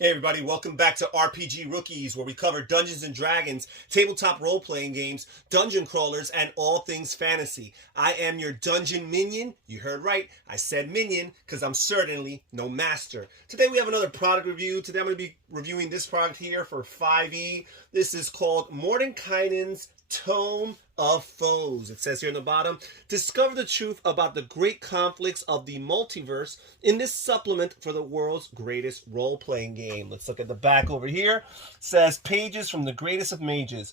Hey everybody, welcome back to RPG Rookies, where we cover Dungeons and Dragons, tabletop role-playing games, dungeon crawlers, and all things fantasy. I am your dungeon minion. You heard right, I said minion, because I'm certainly no master. Today we have another product review. Today I'm going to be reviewing this product here for 5e. This is called Mordekainen's Tome of Foes. It says here on the bottom, discover the truth about the great conflicts of the multiverse in this supplement for the world's greatest role-playing game. Let's look at the back over here. It says, pages from the greatest of mages.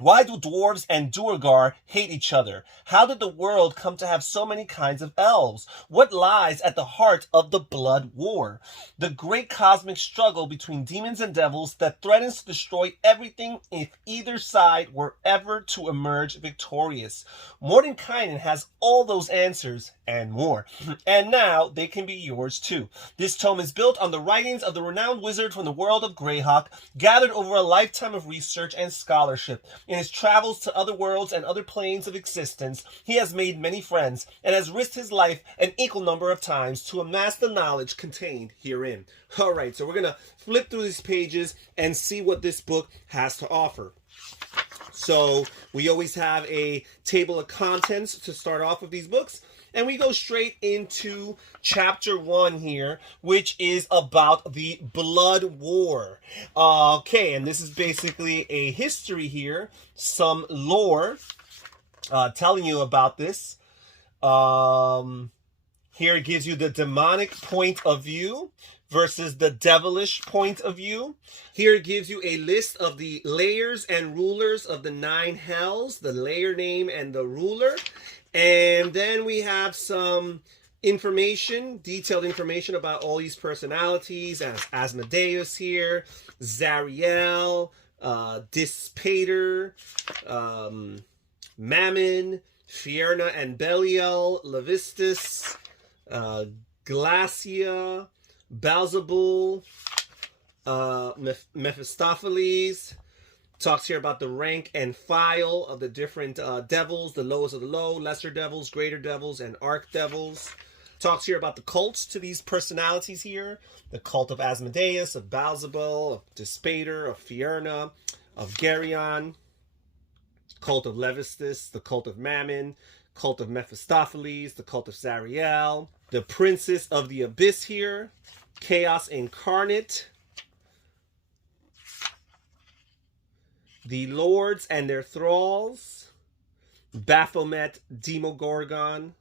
Why do dwarves and Duergar hate each other? How did the world come to have so many kinds of elves? What lies at the heart of the Blood War? The great cosmic struggle between demons and devils that threatens to destroy everything if either side were ever to emerge victorious. Mordekainen has all those answers and more. And now they can be yours too. This tome is built on the writings of the renowned wizard from the world of Greyhawk, gathered over a lifetime of research and scholarship. In his travels to other worlds and other planes of existence, he has made many friends and has risked his life an equal number of times to amass the knowledge contained herein. All right, so we're going to flip through these pages and see what this book has to offer. So we always have a table of contents to start off with these books. And we go straight into chapter 1 here, which is about the Blood War. Okay, and this is basically a history here, some lore telling you about this. Here it gives you the demonic point of view versus the devilish point of view. Here it gives you a list of the layers and rulers of the 9 hells, the layer name and the ruler. And then we have some information, detailed information about all these personalities, as Asmodeus here, Zariel, Dispater, Mammon, Fierna and Belial, Levistus, Glacia, Balzabul, Mephistopheles. Talks here about the rank and file of the different devils, the lowest of the low, lesser devils, greater devils, and archdevils. Talks here about the cults to these personalities here. The cult of Asmodeus, of Balzabul, of Dispater, of Fierna, of Geryon. Cult of Levistus, the cult of Mammon, cult of Mephistopheles, the cult of Zariel. The princess of the abyss here. Chaos incarnate. The lords and their thralls, Baphomet, Demogorgon,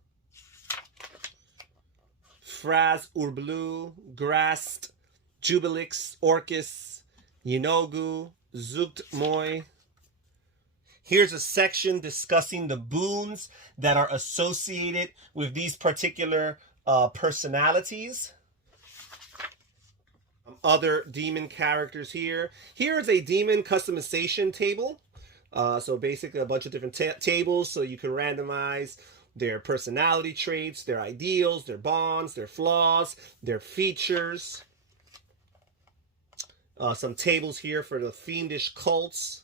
Fraz Urblu, Grast, Jubilix, Orcus, Yinogu, Zuktmoy. Here's a section discussing the boons that are associated with these particular personalities. Other demon characters here. Here is a demon customization table. So basically a bunch of different tables so you can randomize their personality traits, their ideals, their bonds, their flaws, their features. Some tables here for the fiendish cults.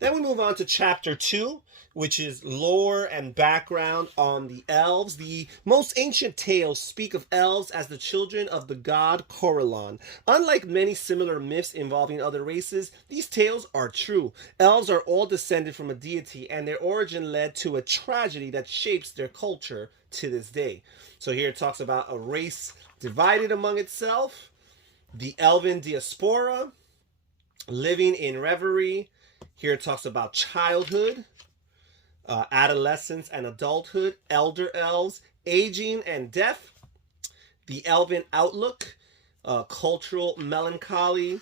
Then we move on to chapter 2, which is lore and background on the elves. The most ancient tales speak of elves as the children of the god Corellon. Unlike many similar myths involving other races, these tales are true. Elves are all descended from a deity, and their origin led to a tragedy that shapes their culture to this day. So here it talks about a race divided among itself, the elven diaspora, living in reverie. Here it talks about childhood, adolescence and adulthood, elder elves, aging and death, the elven outlook, cultural melancholy,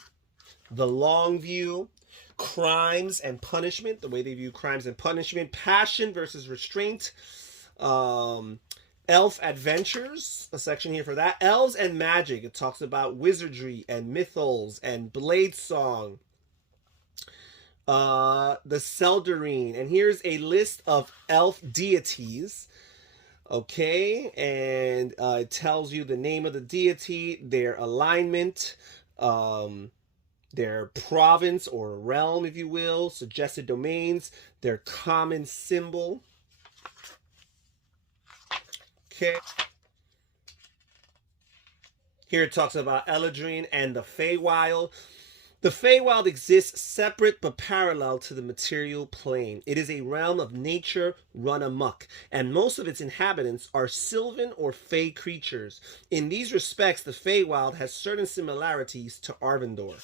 the long view, crimes and punishment, the way they view crimes and punishment, passion versus restraint, elf adventures, a section here for that, elves and magic. It talks about wizardry and mythos and blade song. The Seldarine, and here's a list of elf deities. Okay, and it tells you the name of the deity, their alignment, their province or realm, if you will, suggested domains, their common symbol. Okay. Here it talks about Eladrin and the Feywild. The Feywild exists separate but parallel to the material plane. It is a realm of nature run amok, and most of its inhabitants are sylvan or fey creatures. In these respects, the Feywild has certain similarities to Arvindor.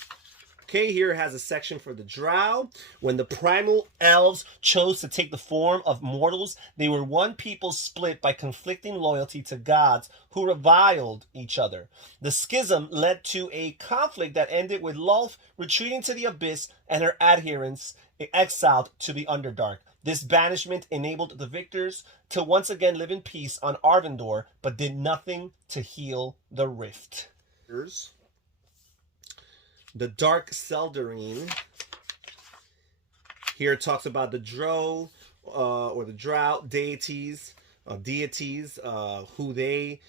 Okay, here it has a section for the Drow. When the primal elves chose to take the form of mortals, they were one people split by conflicting loyalty to gods who reviled each other. The schism led to a conflict that ended with Lolth retreating to the Abyss and her adherents exiled to the Underdark. This banishment enabled the victors to once again live in peace on Arvindor, but did nothing to heal the rift. The Dark Seldarine. Here it talks about the Drow, or the Drow deities, who they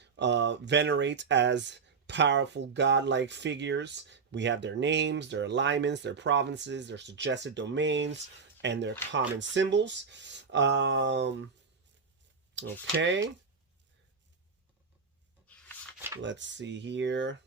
venerate as powerful godlike figures. We have their names, their alignments, their provinces, their suggested domains, and their common symbols. Okay. Let's see here.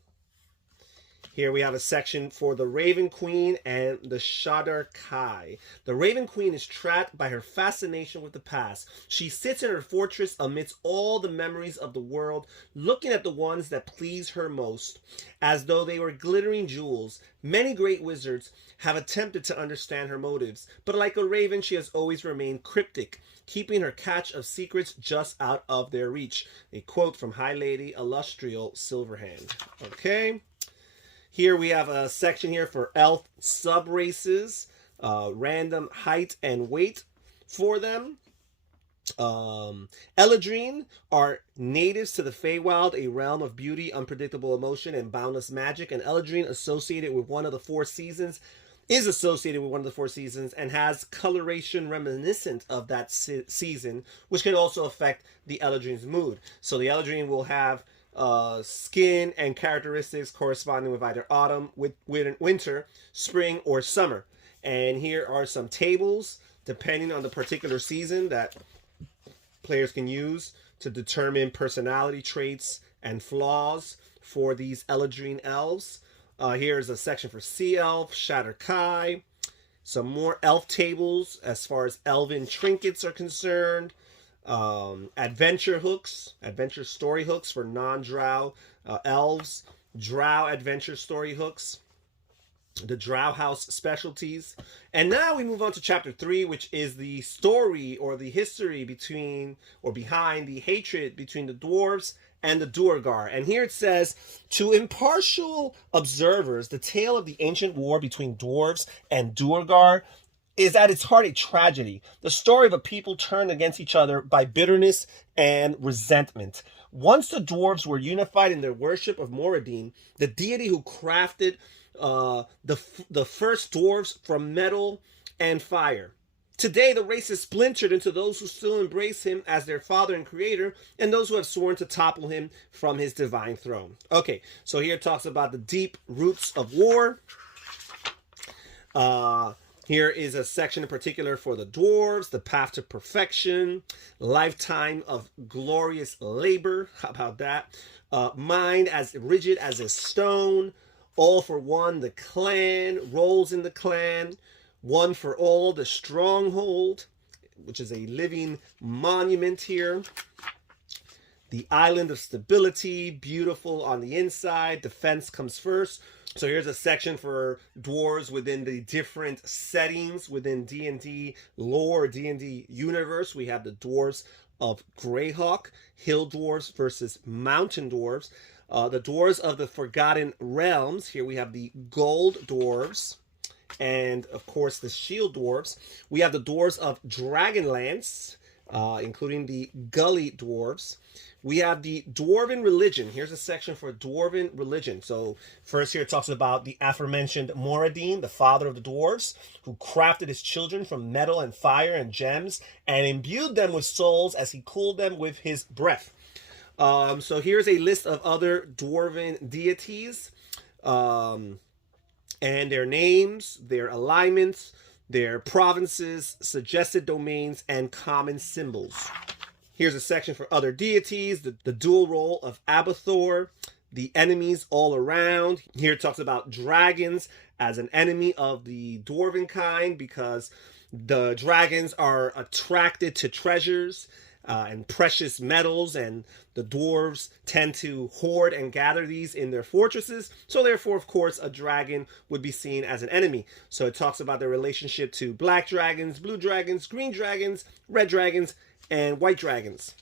Here we have a section for the Raven Queen and the Shadar Kai. The Raven Queen is trapped by her fascination with the past. She sits in her fortress amidst all the memories of the world, looking at the ones that please her most, as though they were glittering jewels. Many great wizards have attempted to understand her motives, but like a raven, she has always remained cryptic, keeping her catch of secrets just out of their reach. A quote from High Lady Illustrial Silverhand. Okay. Here we have a section here for elf sub-races, random height and weight for them. Eladrin are natives to the Feywild, a realm of beauty, unpredictable emotion, and boundless magic. And Eladrin is associated with one of the four seasons, and has coloration reminiscent of that season, which can also affect the Eladrin's mood. So the Eladrin will have skin and characteristics corresponding with either autumn, winter, spring, or summer. And here are some tables depending on the particular season that players can use to determine personality traits and flaws for these Eladrin elves. Here's a section for Sea Elf, Shadar Kai, some more elf tables as far as elven trinkets are concerned. Adventure story hooks for non-drow elves, drow adventure story hooks, the Drow House specialties. And now we move on to chapter 3, which is the story or the history behind the hatred between the dwarves and the Duergar. And here it says, to impartial observers, the tale of the ancient war between dwarves and Duergar is at its heart a tragedy, the story of a people turned against each other by bitterness and resentment. Once the dwarves were unified in their worship of Moradin, the deity who crafted the first dwarves from metal and fire. Today, the race is splintered into those who still embrace him as their father and creator, and those who have sworn to topple him from his divine throne. Okay, so here it talks about the deep roots of war. Here is a section in particular for the dwarves, the path to perfection, lifetime of glorious labor. How about that? Mind as rigid as a stone, all for one, the clan, roles in the clan, one for all, the stronghold, which is a living monument here. The island of stability, beautiful on the inside, defense comes first. So here's a section for dwarves within the different settings within D&D lore, D&D universe. We have the dwarves of Greyhawk, hill dwarves versus mountain dwarves. The dwarves of the Forgotten Realms. Here we have the gold dwarves. And, of course, the shield dwarves. We have the dwarves of Dragonlance, including the gully dwarves. We have the Dwarven religion. Here's a section for Dwarven religion. So first here it talks about the aforementioned Moradin, the father of the dwarves, who crafted his children from metal and fire and gems and imbued them with souls as he cooled them with his breath. So here's a list of other Dwarven deities and their names, their alignments, their provinces, suggested domains, and common symbols. Here's a section for other deities, the dual role of Abathor, the enemies all around. Here it talks about dragons as an enemy of the dwarven kind because the dragons are attracted to treasures and precious metals, and the dwarves tend to hoard and gather these in their fortresses. So therefore, of course, a dragon would be seen as an enemy. So it talks about their relationship to black dragons, blue dragons, green dragons, red dragons, and white dragons.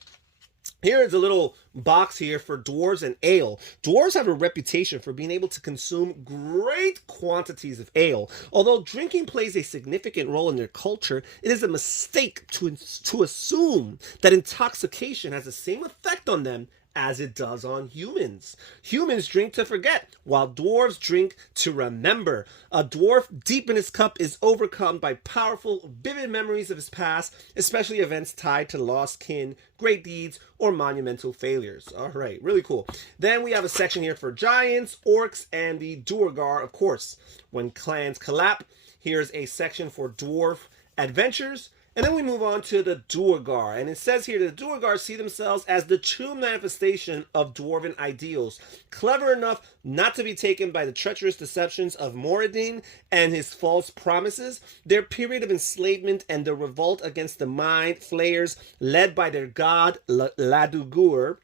Here is a little box here for dwarves and ale. Dwarves have a reputation for being able to consume great quantities of ale. Although drinking plays a significant role in their culture, it is a mistake to assume that intoxication has the same effect on them as it does on humans. Humans drink to forget, while dwarves drink to remember. A dwarf deep in his cup is overcome by powerful, vivid memories of his past, especially events tied to lost kin, great deeds, or monumental failures. All right, really cool. Then we have a section here for giants, orcs, and the Duergar, of course. When clans collapse, here's a section for dwarf adventures. And then we move on to the Duergar. And it says here that the Duergar see themselves as the true manifestation of dwarven ideals. Clever enough not to be taken by the treacherous deceptions of Moradin and his false promises. Their period of enslavement and the revolt against the mind flayers led by their god Ladugur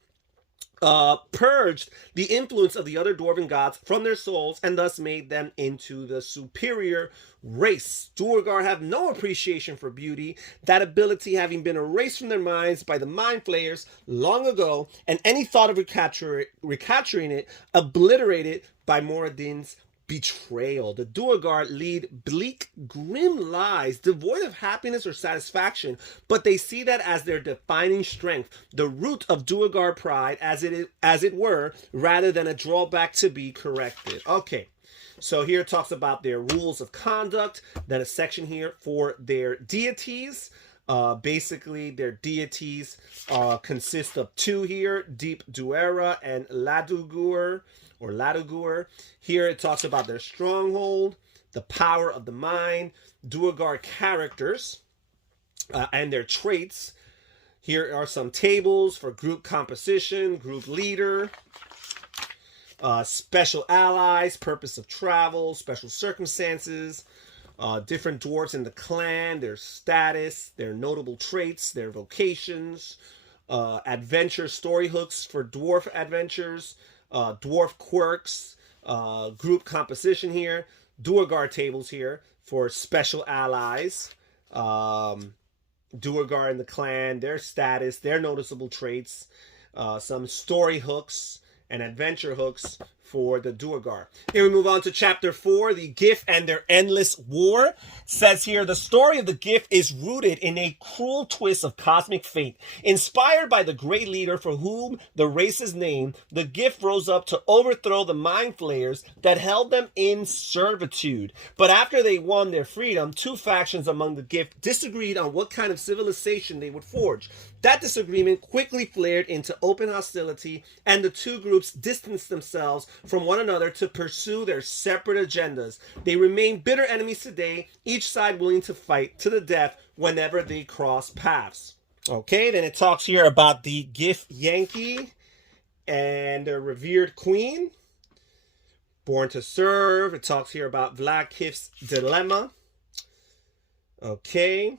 purged the influence of the other dwarven gods from their souls and thus made them into the superior race. Duergar have no appreciation for beauty, that ability having been erased from their minds by the mind flayers long ago, and any thought of recapturing it obliterated by Moradin's betrayal. The Duergar lead bleak, grim lives, devoid of happiness or satisfaction, but they see that as their defining strength, the root of Duergar pride, as it were, rather than a drawback to be corrected. Okay, so here it talks about their rules of conduct, then a section here for their deities. Basically, their deities consist of two here, Deep Duera and Ladugur. Here it talks about their stronghold, the power of the mind, Duergar characters, and their traits. Here are some tables for group composition, group leader, special allies, purpose of travel, special circumstances, different dwarves in the clan, their status, their notable traits, their vocations, adventure story hooks for dwarf adventures, dwarf quirks, group composition here, Duergar tables here for special allies, Duergar in the clan, their status, their noticeable traits, some story hooks and adventure hooks for the Duergar. Here we move on to chapter 4, the Gif and their endless war. Says here, the story of the Gif is rooted in a cruel twist of cosmic fate. Inspired by the great leader for whom the race is named, the Gif rose up to overthrow the mind flayers that held them in servitude. But after they won their freedom, two factions among the Gif disagreed on what kind of civilization they would forge. That disagreement quickly flared into open hostility, and the two groups distanced themselves from one another to pursue their separate agendas. They remain bitter enemies today, each side willing to fight to the death whenever they cross paths. Okay, then it talks here about the Gif Yankee and their revered queen, born to serve. It talks here about Vlad Kif's dilemma. Okay.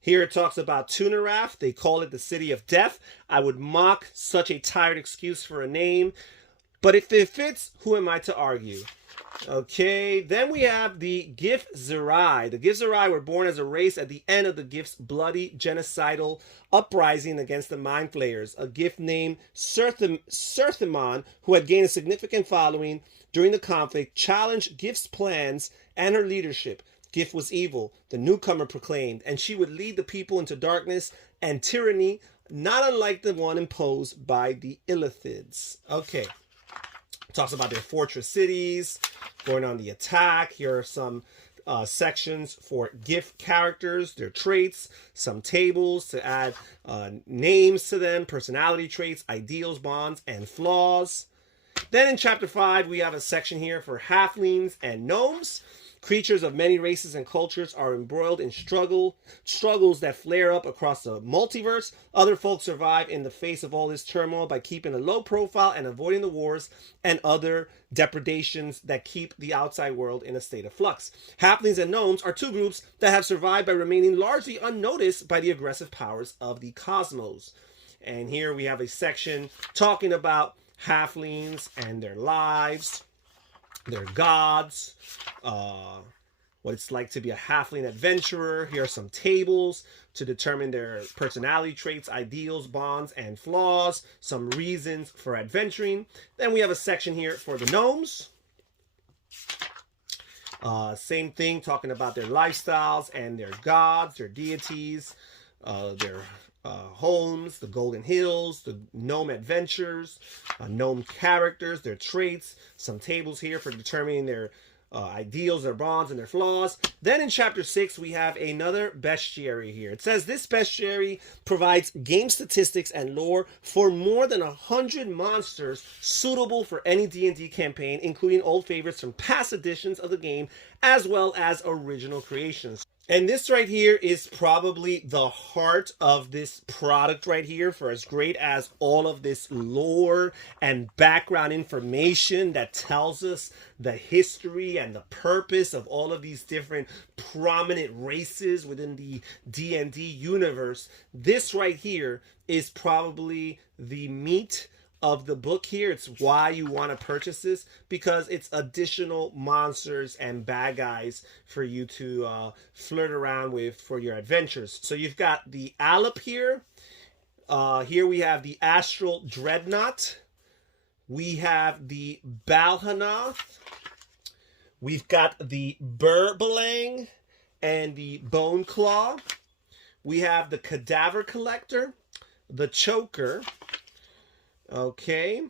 Here it talks about Tunarath. They call it the city of death. I would mock such a tired excuse for a name, but if it fits, who am I to argue? Okay, then we have the Gif Zerai. The Gif Zerai were born as a race at the end of the Gif's bloody genocidal uprising against the Mind Flayers. A Gif named Serthimon, who had gained a significant following during the conflict, challenged Gif's plans and her leadership. Gif was evil, the newcomer proclaimed, and she would lead the people into darkness and tyranny, not unlike the one imposed by the Illithids. Okay. Talks about their fortress cities, going on the attack. Here are some sections for Gif characters, their traits, some tables to add names to them, personality traits, ideals, bonds, and flaws. Then in chapter 5, we have a section here for halflings and gnomes. Creatures of many races and cultures are embroiled in struggles that flare up across the multiverse. Other folks survive in the face of all this turmoil by keeping a low profile and avoiding the wars and other depredations that keep the outside world in a state of flux. Halflings and gnomes are two groups that have survived by remaining largely unnoticed by the aggressive powers of the cosmos. And here we have a section talking about halflings and their lives, their gods, what it's like to be a halfling adventurer. Here are some tables to determine their personality traits, ideals, bonds, and flaws, some reasons for adventuring. Then we have a section here for the gnomes. Same thing, talking about their lifestyles and their gods, their deities, their homes, the Golden Hills, the gnome adventures, gnome characters, their traits, some tables here for determining their ideals, their bonds, and their flaws. Then in chapter 6, we have another bestiary here. It says this bestiary provides game statistics and lore for more than 100 monsters suitable for any D&D campaign, including old favorites from past editions of the game, as well as original creations. And this right here is probably the heart of this product right here, for as great as all of this lore and background information that tells us the history and the purpose of all of these different prominent races within the D&D universe. This right here is probably the meat of the book here. It's why you want to purchase this, because it's additional monsters and bad guys for you to flirt around with for your adventures. So you've got the Alep here. Here we have the Astral Dreadnought. We have the Balhanath. We've got the Burbalang and the Bone Claw. We have the Cadaver Collector, the Choker. Okay,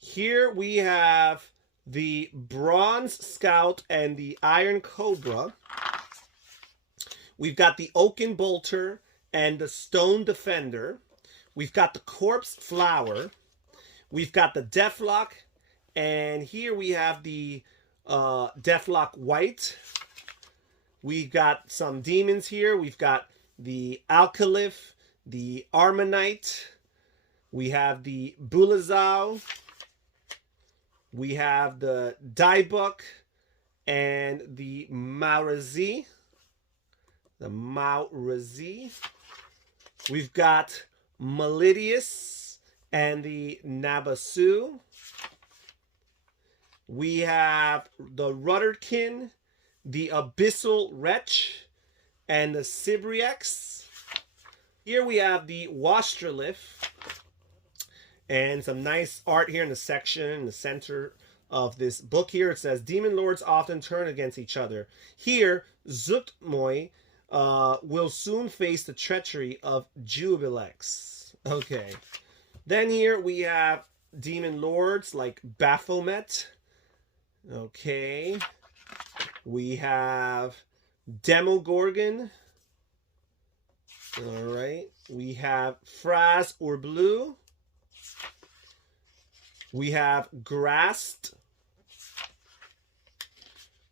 here we have the Bronze Scout and the Iron Cobra. We've got the Oaken Bolter and the Stone Defender. We've got the Corpse Flower. We've got the Deathlock. And here we have the Deathlock White. We've got some demons here. We've got the Alkalif, the Armanite. We have the Bulazau. We have the Daibuk and the Maurazi. We've got Melidius and the Nabasu. We have the Rudderkin, the Abyssal Wretch, and the Sibriex. Here we have the Wastrelith. And some nice art here in the section in the center of this book here. It says, Demon Lords often turn against each other. Here, Zuktmoy will soon face the treachery of Jubilex. Okay. Then here we have Demon Lords like Baphomet. Okay. We have Demogorgon. Alright. We have Fraz Urblu. We have Grast.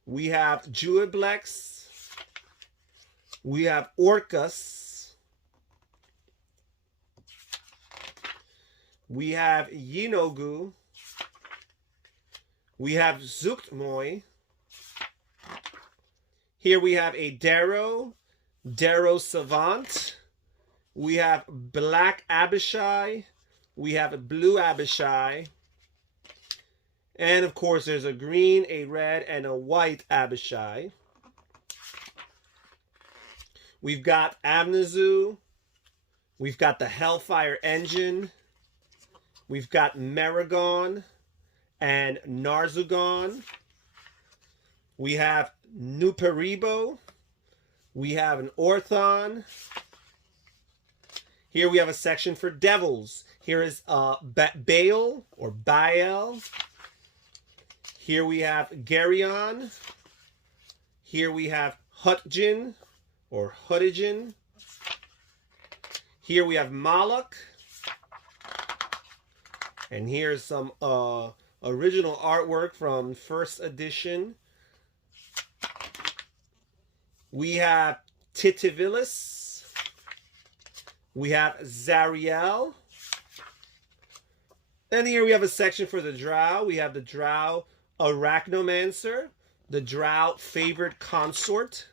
We have Juiblex. We have Orcus. We have Yinogu. We have Zuktmoy. Here we have a Darrow Savant. We have Black Abishai. We have a Blue Abishai. And of course, there's a green, a red, and a white Abishai. We've got Abnazu. We've got the Hellfire Engine. We've got Maragon and Narzugon. We have Nuperibo. We have an Orthon. Here we have a section for devils. Here is Baal or Baal. Here we have Geryon. Here we have Hutjin or Hutijin. Here we have Malak. And here's some original artwork from first edition. We have Titivilis. We have Zariel. Then here we have a section for the Drow. We have the Drow Arachnomancer, the Drow Favored Consort,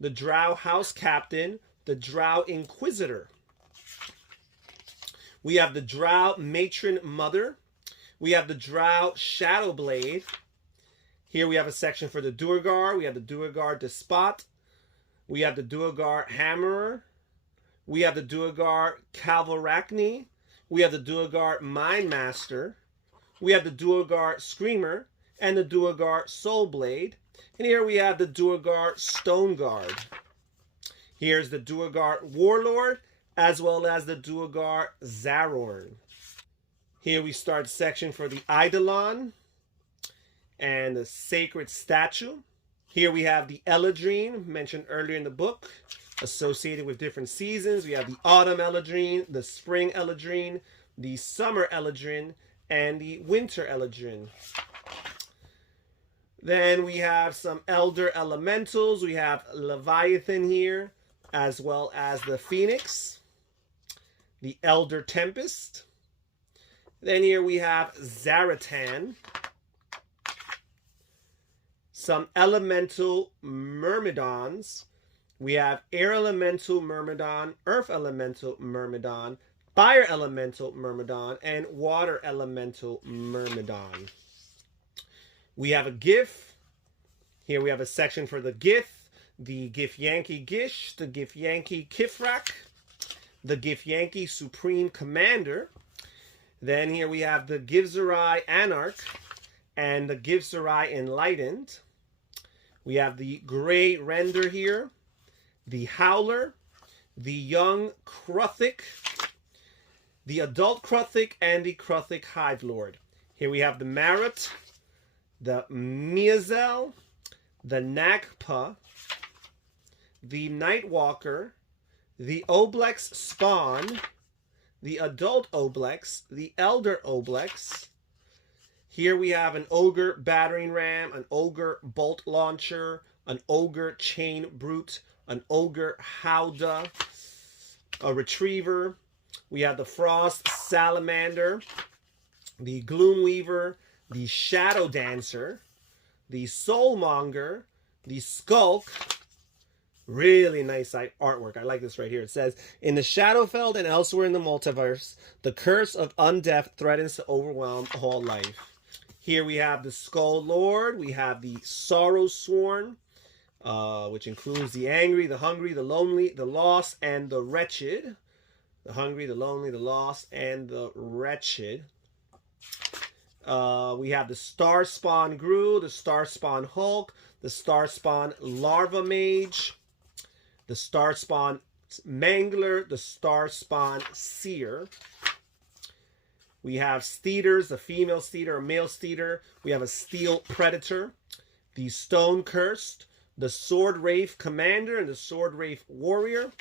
the Drow House Captain, the Drow Inquisitor. We have the Drow Matron Mother. We have the Drow Shadowblade. Here we have a section for the Duergar. We have the Duergar Despot. We have the Duergar Hammerer. We have the Duergar Calvarachni. We have the Duergar Mindmaster. We have the Duergar Screamer and the Duergar Soulblade. And here we have the Duergar Stoneguard. Here's the Duergar Warlord as well as the Duergar Zarorn. Here we start section for the Eidolon and the Sacred Statue. Here we have the Eladrine, mentioned earlier in the book, associated with different seasons. We have the Autumn Eladrine, the Spring Eladrine, the Summer Eladrine, and the Winter Eladrine. Then we have some Elder Elementals. We have Leviathan here, as well as the Phoenix, the Elder Tempest. Then here we have Zaratan, some Elemental Myrmidons. We have Air Elemental Myrmidon, Earth Elemental Myrmidon, Fire Elemental Myrmidon, and Water Elemental Myrmidon. We have a GIF. Here we have a section for the GIF, the Githyanki Gish, the Githyanki Kithrak, the Githyanki Supreme Commander. Then here we have the Givzerai Anarch and the Givzerai Enlightened. We have the Grey Render here, the Howler, the Young Kruthic, the Adult Kruthic, and the Kruthic Hive Lord. Here we have the Marat, the Miazel, the Nagpa, the Nightwalker, the Oblex Spawn, the Adult Oblex, the Elder Oblex. Here we have an Ogre Battering Ram, an Ogre Bolt Launcher, an Ogre Chain Brute, an Ogre Howdah, a Retriever. We have the Frost Salamander, the Gloomweaver, the Shadow Dancer, the Soulmonger, the Skulk. Really nice artwork. I like this right here. It says, in the Shadowfell and elsewhere in the multiverse, the curse of undeath threatens to overwhelm all life. Here we have the Skull Lord. We have the Sorrow Sworn, which includes the angry, the hungry, the lonely, the lost, and the wretched. The hungry, the lonely, the lost, and the wretched. We have the Starspawn Gru, the Starspawn Hulk, the Starspawn Larva Mage, the Starspawn Mangler, the Starspawn Seer. We have Steeders, a female Steeder, a male Steeder. We have a Steel Predator, the Stone Cursed, the Sword Wraith Commander, and the Sword Wraith Warrior.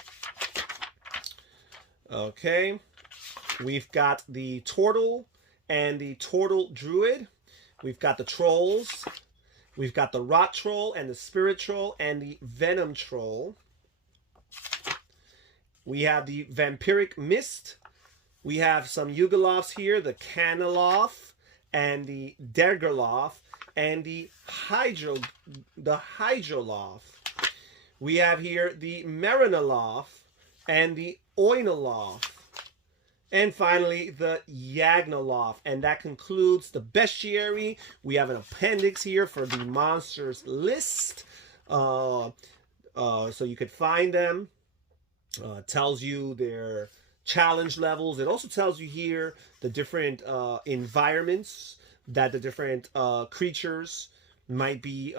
Okay. We've got the Turtle and the Turtle Druid. We've got the Trolls. We've got the Rot Troll and the Spirit Troll and the Venom Troll. We have the Vampiric Mist. We have some Yugoloths here, the Canoloth and the Dergoloth and the Hydroloth. We have here the Merinoloth and the Oinoloth. And finally, the Yagnoloth. And that concludes the Bestiary. We have an appendix here for the monsters list. So you could find them. Tells you their challenge levels. It also tells you here the different environments that the different creatures might be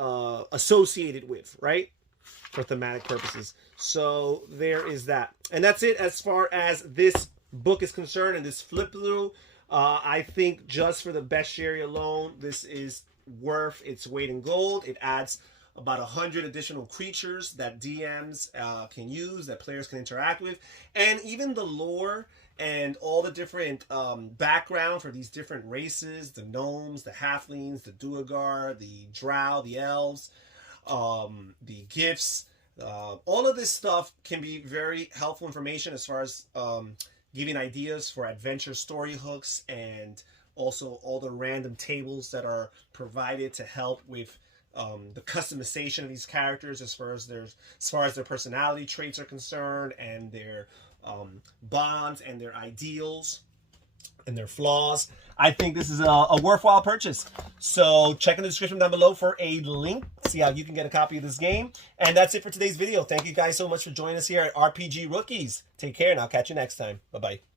associated with, right? For thematic purposes. So there is that. And that's it as far as this book is concerned and this flip through. I think just for the Bestiary alone, this is worth its weight in gold. It adds about 100 additional creatures that DMs can use, that players can interact with, and even the lore and all the different background for these different races, the gnomes, the halflings, the duergar, the drow, the elves, the gifts, All of this stuff can be very helpful information as far as giving ideas for adventure story hooks, and also all the random tables that are provided to help with the customization of these characters as far as their personality traits are concerned, and their bonds and their ideals and their flaws. I think this is a worthwhile purchase. So check in the description down below for a link. See how you can get a copy of this game. And that's it for today's video. Thank you guys so much for joining us here at RPG Rookies. Take care, and I'll catch you next time. Bye-bye.